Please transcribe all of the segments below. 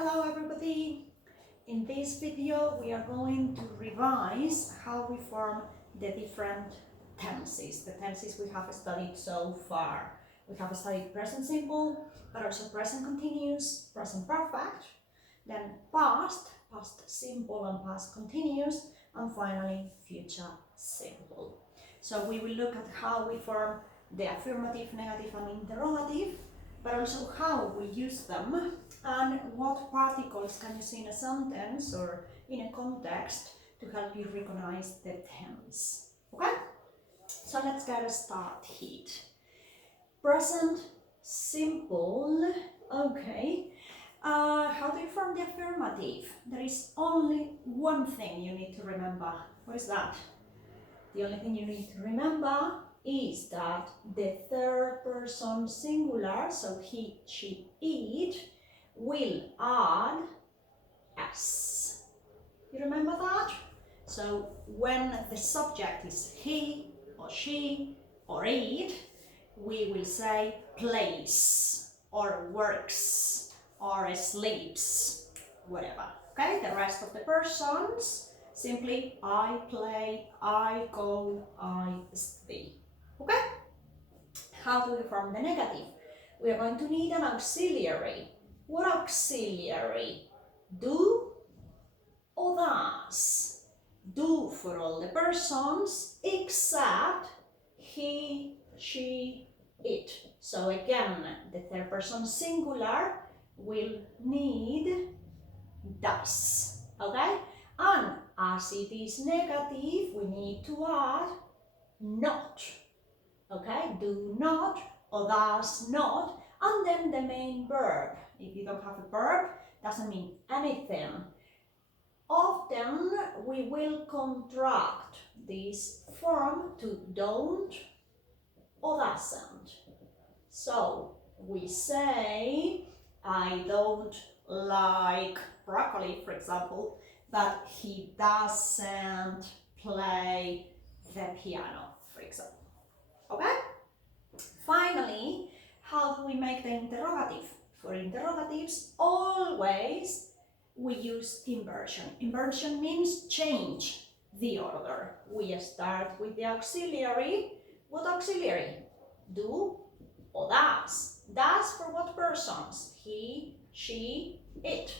Hello everybody! In this video we are going to revise how we form the different tenses, the tenses we have studied so far. We have studied present simple, but also present continuous, present perfect, then past, past simple and past continuous, and finally future simple. So we will look at how we form the affirmative, negative and interrogative, but also how we use them and what particles can you see in a sentence or in a context to help you recognize the tense. Okay? So let's get started. Present simple. Okay. How do you form the affirmative? There is only one thing you need to remember. What is that? The only thing you need to remember is that the third person singular, so he, she, it, will add s. You remember that? So when the subject is he or she or it, we will say plays or works or sleeps, whatever. Okay, the rest of the persons simply I play, I go, I stay. Okay? How do we form the negative? We are going to need an auxiliary. What auxiliary? Do or does? Do for all the persons except he, she, it. So again, the third person singular will need does. Okay? And as it is negative, we need to add not. Okay? Do not or does not, and then the main verb. If you don't have a verb, doesn't mean anything. Often we will contract this form to don't or doesn't. So we say, I don't like broccoli, for example, but he doesn't play the piano, for example. Okay? Finally, how do we make the interrogative? For interrogatives, always we use inversion. Inversion means change the order. We start with the auxiliary. What auxiliary? Do or does. Does for what persons? He, she, it.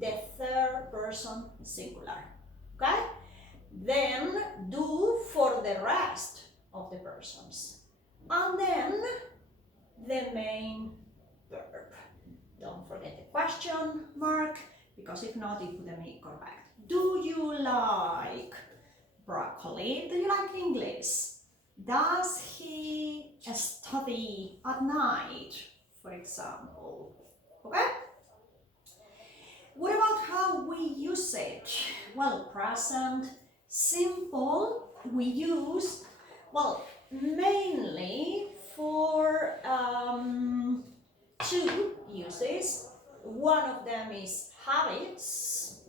The third person singular. Okay? Then do for the rest of the persons. And then the main verb. Don't forget the question mark, because if not, it wouldn't be correct. Do you like broccoli? Do you like English? Does he study at night, for example? Okay? What about how we use it? Well, present simple we use, well, mainly for two uses. One of them is habits,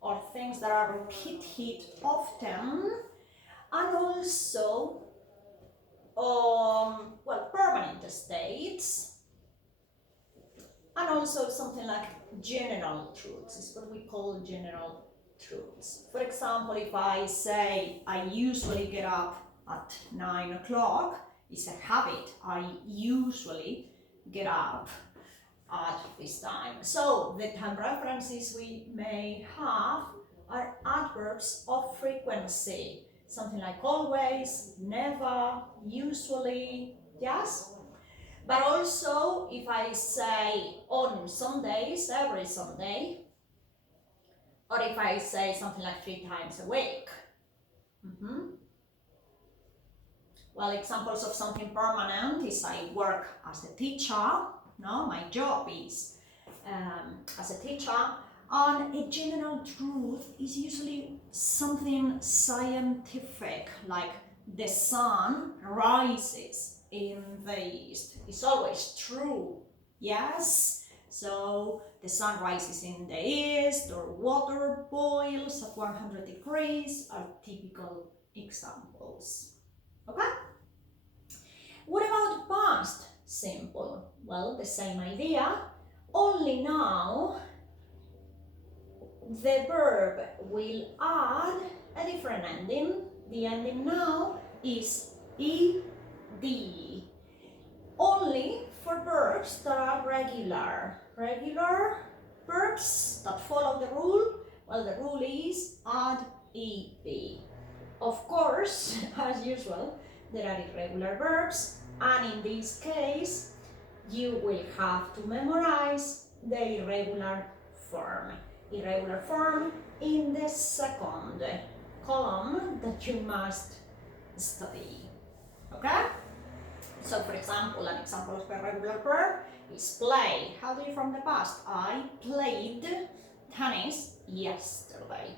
or things that are repeated often, and also permanent states, and also something like general truths. It's what we call general truths. For example, if I say I usually get up at 9 o'clock, it's a habit. I usually get up at this time. So the time references we may have are adverbs of frequency. Something like always, never, usually, yes? But also, if I say on Sundays, every Sunday, or if I say something like 3 times a week. Well, examples of something permanent is I work as a teacher. No, my job is as a teacher. And a general truth is usually something scientific, like the sun rises in the east. It's always true, yes? So the sun rises in the east, or water boils at 100 degrees are typical examples. Okay? What about past simple? Well, the same idea, only now the verb will add a different ending. The ending now is ed. Only for verbs that are regular. Regular verbs that follow the rule, well, the rule is add ed. Of course, as usual, there are irregular verbs, and in this case, you will have to memorize the irregular form. Irregular form in the second column that you must study. Okay? So, for example, an example of a regular verb is play. How do you form the past? I played tennis yesterday.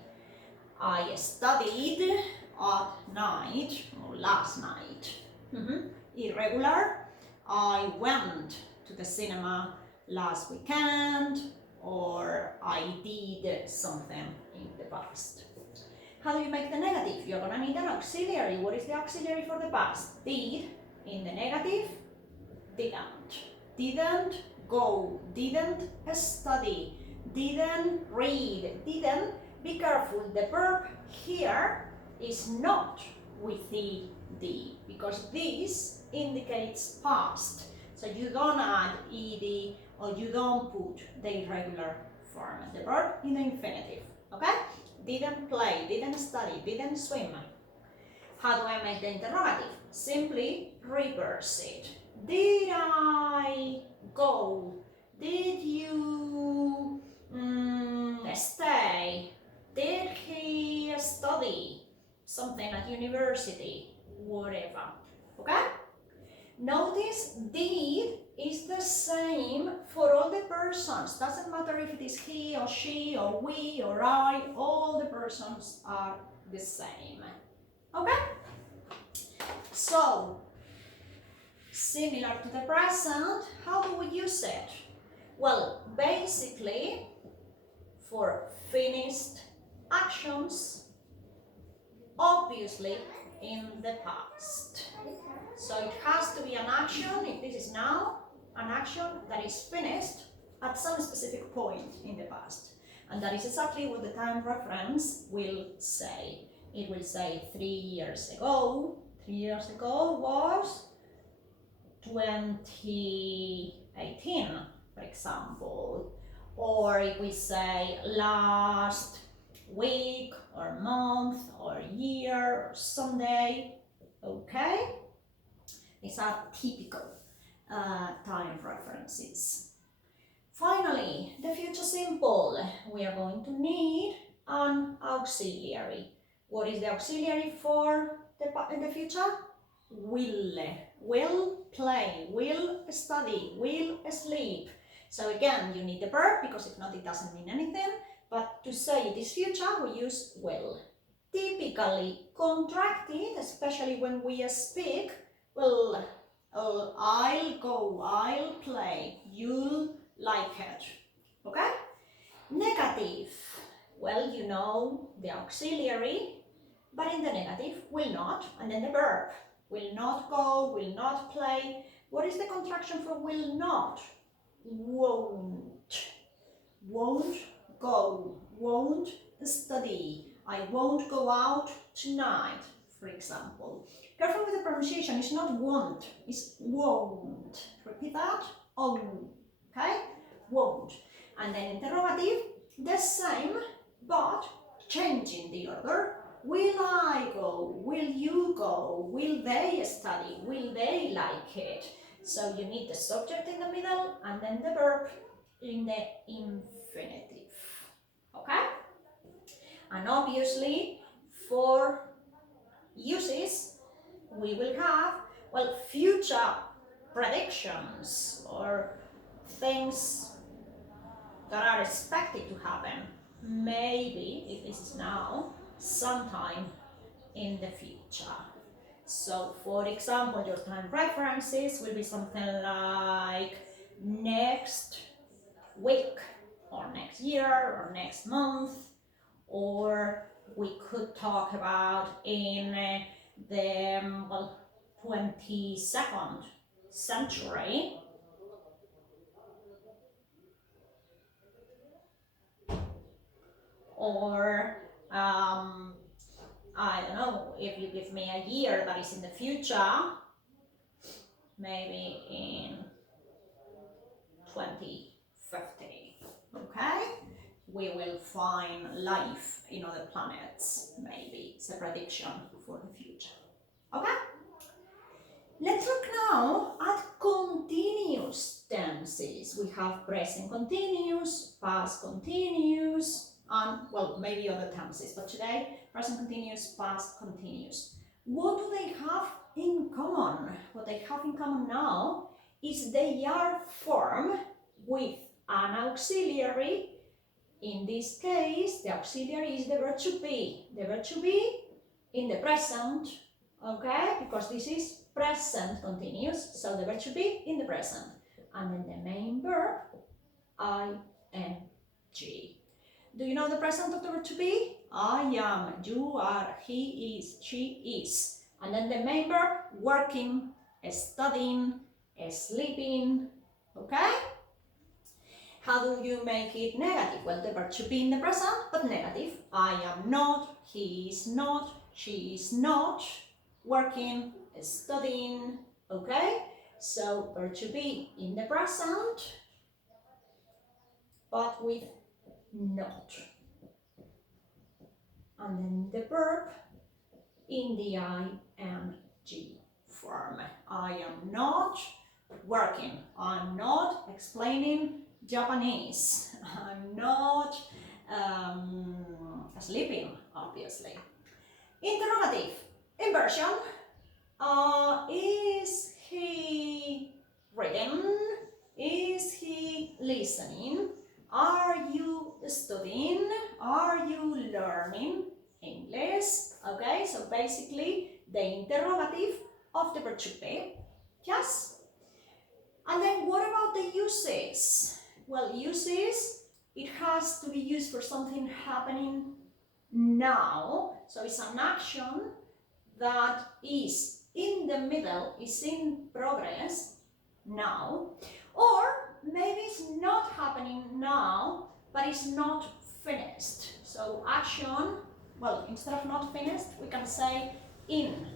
I studied at night or last night. Irregular. I went to the cinema last weekend, or I did something in the past. How do you make the negative? You're gonna need an auxiliary. What is the auxiliary for the past? Did. In the negative, didn't. Didn't go, didn't study, didn't read, didn't. Be careful, the verb here is not with ed, because this indicates past. So you don't add ed or you don't put the irregular form. The verb in the infinitive, okay? Didn't play, didn't study, didn't swim. How do I make the interrogative? Simply reverse it. Did I go? Did you stay? Did he study something at university? Whatever. Okay? Notice did is the same for all the persons. Doesn't matter if it is he or she or we or I, all the persons are the same. Okay? So, similar to the present, how do we use it? Well, basically, for finished actions, obviously in the past. So it has to be an action, if this is now, an action that is finished at some specific point in the past. And that is exactly what the time reference will say. It will say 3 years ago. 3 years ago was 2018, for example. Or if we say last week or month or year or Sunday, okay? These are typical time references. Finally, the future simple. We are going to need an auxiliary. What is the auxiliary for the future? Will. Will play, will study, will sleep. So again, you need the verb, because if not, it doesn't mean anything. But to say it is future, we use will. Typically contracted, especially when we speak, well, I'll go, I'll play, you'll like it. Okay? Negative. Well, you know the auxiliary, but in the negative, will not, and then the verb. Will not go, will not play. What is the contraction for will not? Won't. Won't go, won't study. I won't go out tonight, for example. Careful with the pronunciation, it's not won't, it's won't. Repeat that, okay? Won't. And then interrogative, the same, but changing the order. Will I go? Will you go? Will they study? Will they like it? So you need the subject in the middle and then the verb in the infinitive. Okay? And obviously, for uses, we will have, well, future predictions or things that are expected to happen. Maybe, if this is now, sometime in the future. So, for example, your time references will be something like next week, or next year, or next month, or we could talk about in the 22nd century. or I don't know, if you give me a year that is in the future, maybe in 2050, okay? We will find life in other planets, maybe. It's a prediction for the future, okay? Let's look now at continuous tenses. We have present continuous, past continuous, and, well, maybe other tenses, but today, present continuous, past continuous. What do they have in common? What they have in common now is they are formed with an auxiliary. In this case, the auxiliary is the verb to be. The verb to be in the present, okay? Because this is present continuous, so the verb to be in the present. And then the main verb, ing. Do you know the present of the verb to be? I am, you are, he is, she is. And then the main verb, working, studying, sleeping, okay? How do you make it negative? Well, the verb to be in the present, but negative. I am not, he is not, she is not, working, studying, okay? So, verb to be in the present, but with not. And then the verb in the ing form. I am not working. I'm not explaining Japanese. I'm not sleeping, obviously. Interrogative. Inversion. Is he reading? Is he listening? Are you studying? Are you learning English? Okay, so basically the interrogative of the verb to be. Yes? And then what about the uses? Well, uses, it has to be used for something happening now. So it's an action that is in the middle, is in progress now. Or maybe it's not happening now, but it's not finished. So action, well, instead of not finished, we can say in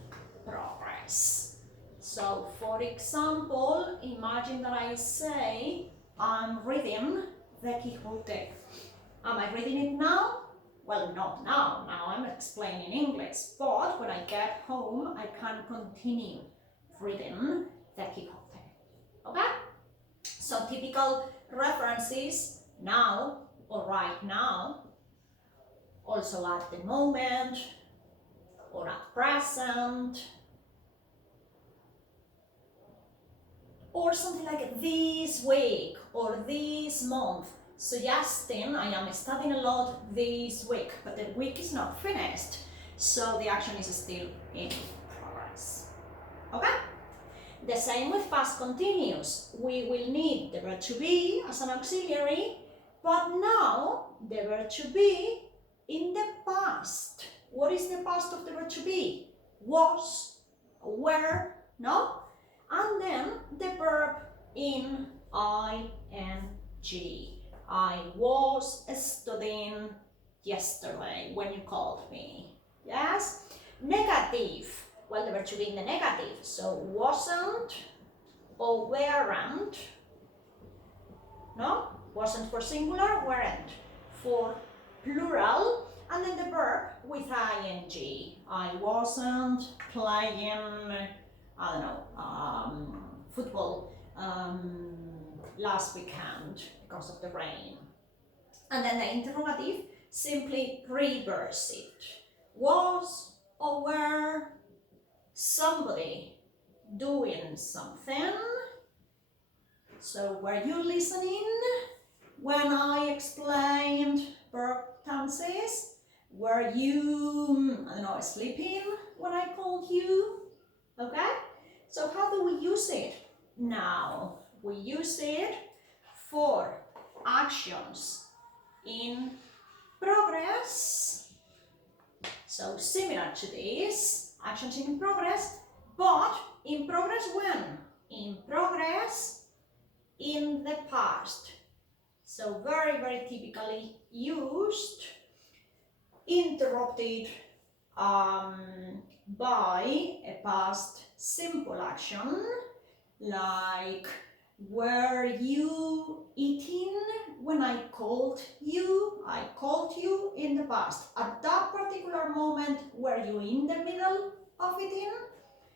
progress. So, for example, imagine that I say, I'm reading the Quixote. Am I reading it now? Well, not now. Now I'm explaining English. But when I get home, I can continue reading the Quixote. Okay? Some typical references, now or right now, also at the moment or at present, or something like this week or this month, suggesting I am studying a lot this week, but the week is not finished, so the action is still in progress. Okay? The same with past continuous. We will need the verb to be as an auxiliary, but now the verb to be in the past. What is the past of the verb to be? Was, were, no? And then the verb in ing. I was studying yesterday when you called me. Yes? Negative. Well, the verb to be in the negative. So wasn't or weren't. No? Wasn't for singular, weren't for plural. And then the verb with ing. I wasn't playing, I don't know, football last weekend because of the rain. And then the interrogative, simply reverse it. Was or were somebody doing something? So were you listening when I explained verb tenses? Were you, I don't know, sleeping when I called you? Okay? So how do we use it? Now, we use it for actions in progress. So similar to this, actions in progress, but in progress when? In progress in the past. So very, very typically used interrupted by a past simple action, like were you eating when I called you? I called you in the past. At that particular moment, were you in the middle of eating?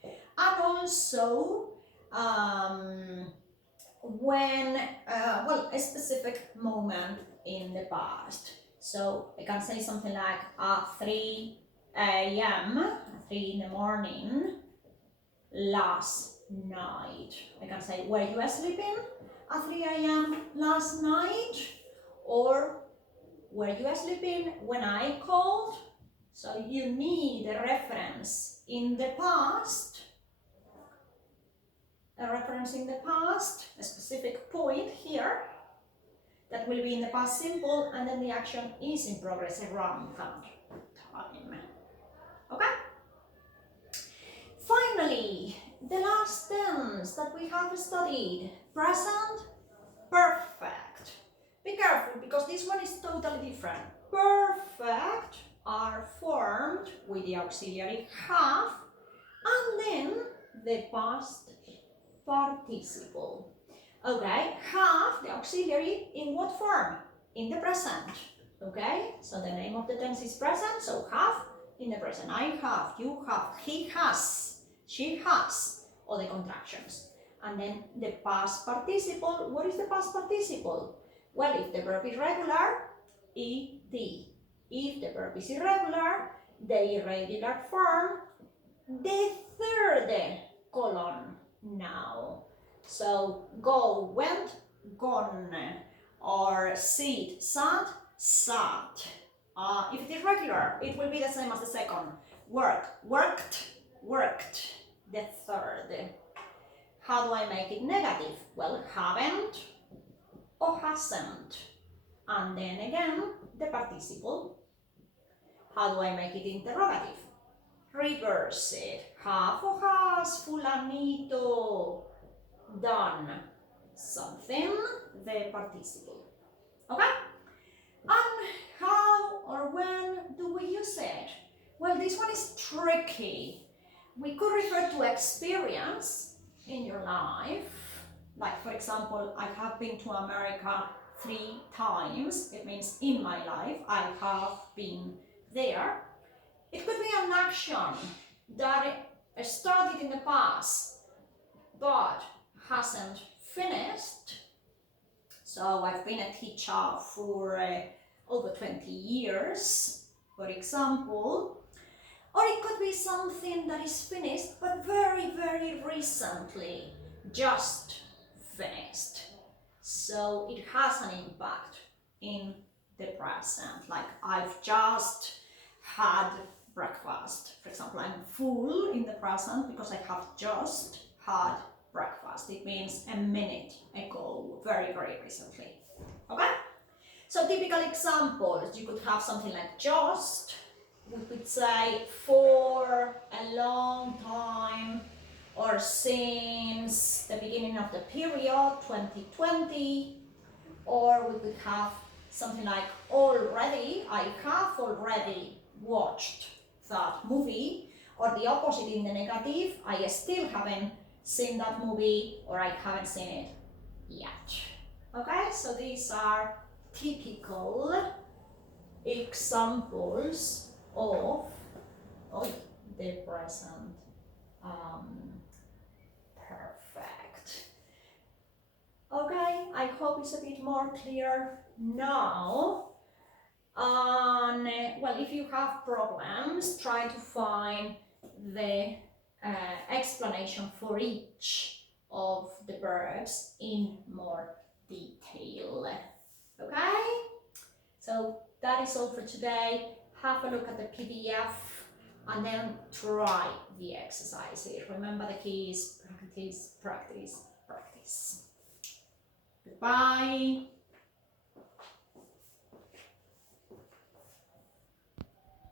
And also when, a specific moment in the past. So I can say something like at 3 a.m., 3 in the morning, last night. I can say, were you sleeping at 3 a.m. last night? Or were you sleeping when I called? So you need a reference in the past, a specific point here that will be in the past simple, and then the action is in progress around that time. Okay? Finally, the last tense that we have studied, present perfect. Be careful because this one is totally different. Perfect are formed with the auxiliary have and then the past participle. Okay, have the auxiliary in what form? In the present. Okay, so the name of the tense is present, so have in the present. I have, you have, he has, she has, all the contractions. And then the past participle. What is the past participle? Well, if the verb is regular, ed. If the verb is irregular, the irregular form, the third colon now. So go, went, gone, or sit, sat, sat. If it is regular, it will be the same as the second. Work, worked, worked, the third. How do I make it negative? Well, haven't or hasn't. And then again, the participle. How do I make it interrogative? Reverse it. Have or has fulanito done something? The participle. Okay? And how or when do we use it? Well, this one is tricky. We could refer to experience in your life. Like, for example, I have been to America 3 times. It means in my life, I have been there. It could be an action that started in the past, but hasn't finished. So I've been a teacher for over 20 years, for example. Or it could be something that is finished, but very, very recently, just finished. So it has an impact in the present, like I've just had breakfast. For example, I'm full in the present because I have just had breakfast. It means a minute ago, very, very recently. Okay? So typical examples, you could have something like just. We could say for a long time, or since the beginning of the period 2020, or we could have something like already. I have already watched that movie, or the opposite in the negative. I still haven't seen that movie, or I haven't seen it yet. Okay, so these are typical examples of the present perfect. Okay, I hope it's a bit more clear now. Well, if you have problems, try to find the explanation for each of the verbs in more detail. Okay? So that is all for today. Have a look at the PDF and then try the exercises. Remember, the key is practice, practice, practice. Goodbye.